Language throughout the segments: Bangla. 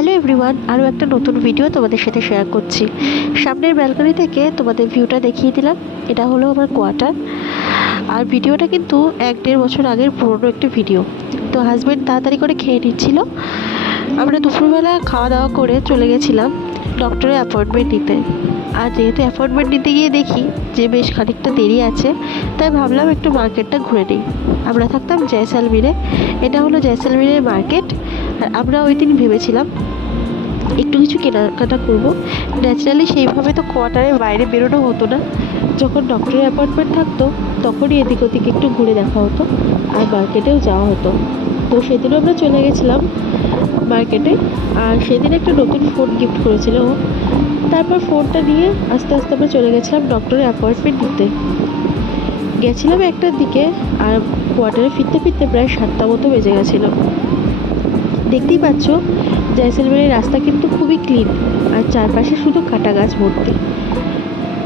হ্যালো এভরিওয়ান, আরও একটা নতুন ভিডিও তোমাদের সাথে শেয়ার করছি। সামনের ব্যালকনি থেকে তোমাদের ভিউটা দেখিয়ে দিলাম। এটা হলো আমার কোয়ার্টার। আর ভিডিওটা কিন্তু 1-1.5 বছর আগের পুরনো একটা ভিডিও। তো হাজব্যান্ড তাড়াতাড়ি করে খেয়ে নিচ্ছিল। আমরা দুপুরবেলা খাওয়া দাওয়া করে চলে গেছিলাম ডক্টরের অ্যাপয়েন্টমেন্ট নিতে। আর যেহেতু অ্যাপয়েন্টমেন্ট নিতে গিয়ে দেখি যে বেশ খানিকটা দেরি আছে, তাই ভাবলাম একটু মার্কেটটা ঘুরে নিই। আমরা থাকতাম জয়সালমীরে। এটা হলো জয়সালমীরের মার্কেট। আর আমরা ওই দিন ভেবেছিলাম একটু কিছু কেনাকাটা করব। ন্যাচারালি সেইভাবে তো কোয়ার্টারের বাইরে বেরোনো হতো না। যখন ডক্টরের অ্যাপয়েন্টমেন্ট থাকতো তখনই এদিক ওদিক একটু ঘুরে দেখা হতো, আর মার্কেটেও যাওয়া হতো। তো সেদিনও আমরা চলে গেছিলাম মার্কেটে। আর সেদিন একটা নতুন ফোন গিফট করেছিল ও। তারপর ফোনটা নিয়ে আস্তে আস্তে আমরা চলে গেছিলাম ডক্টরের অ্যাপয়েন্টমেন্ট নিতে। গেছিলাম 1টার দিকে, আর কোয়ার্টারে ফিরতে ফিরতে প্রায় 7টা মতো বেজে গেছিলো। দেখতেই পাচ্ছ জয়সলমেরের রাস্তা কিন্তু খুবই ক্লিন, আর চারপাশে শুধু কাটা গাছ ভর্তি।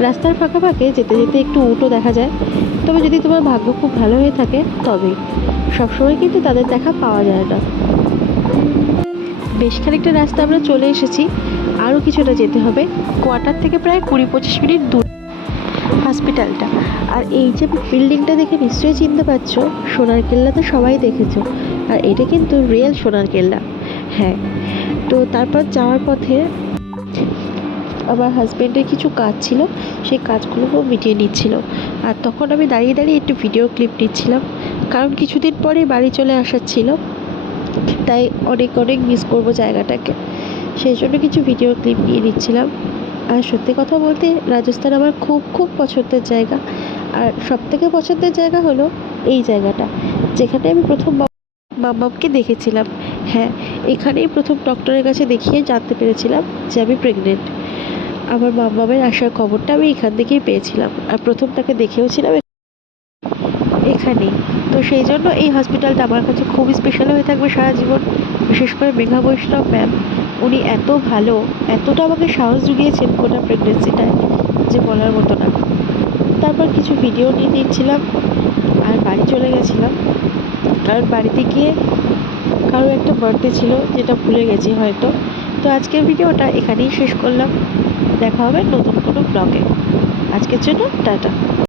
রাস্তার ফাঁকে ফাঁকে যেতে যেতে একটু উটও দেখা যায়, তবে যদি তোমার ভাগ্য খুব ভালো হয়ে থাকে তবেই। সবসময় কিন্তু তাদের দেখা পাওয়া যায় না। বেশ খানিকটা রাস্তা আমরা চলে এসেছি, আরও কিছুটা যেতে হবে। কোয়ার্টার থেকে প্রায় 20-25 মিনিট দূর হসপিটালটা। আর এই যে বিল্ডিংটা দেখে নিশ্চয়ই চিনতে পারছো, সোনার কেল্লা তো সবাই দেখেছো। আর এটা কিন্তু রিয়েল সোনার কেল্লা। হ্যাঁ, তো তারপর যাওয়ার পথে আমার হাজব্যান্ডের কিছু কাজ ছিল, সেই কাজগুলোও মিটিয়ে নিচ্ছিল। আর তখন আমি দাঁড়িয়ে দাঁড়িয়ে একটু ভিডিও ক্লিপ নিচ্ছিলাম, কারণ কিছুদিন পরে বাড়ি চলে আসার ছিল, তাই অনেক অনেক মিস করবো জায়গাটাকে। সেই জন্য কিছু ভিডিও ক্লিপ নিয়ে নিচ্ছিলাম। আর সত্যি কথা বলতে রাজস্থান আমার খুব খুব পছন্দের জায়গা। আর সবথেকে পছন্দের জায়গা হলো এই জায়গাটা, যেখানে আমি প্রথম মাম্মামকে দেখেছিলাম। হ্যাঁ, এখানেই প্রথম ডক্টরের কাছে দেখিয়ে জানতে পেরেছিলাম যে আমি প্রেগনেন্ট। আমার মাম্মামের আসার খবরটা আমি এখান থেকেই পেয়েছিলাম, আর প্রথম তাকে দেখেওছিলাম এখানেই। তো সেই জন্য এই হসপিটালটা আমার কাছে খুবই স্পেশাল হয়ে থাকবে সারা জীবন। বিশেষ করে মেঘা বৈষ্ণব ম্যাম, উনি এত ভালো, এতটা আমাকে সাহস জুগিয়েছেন গোটা প্রেগনেন্সিটায় যে বলার মতো না। তারপর কিছু ভিডিও নিয়ে নিচ্ছিলাম আর বাড়ি চলে গেছিলাম। কারণ বাড়িতে গিয়ে কারো একটা বার্থডে ছিল, যেটা ভুলে গেছি হয়তো। তো আজকের ভিডিওটা এখানেই শেষ করলাম। দেখা হবে নতুন কোনো ব্লগে। আজকের জন্য টাটা।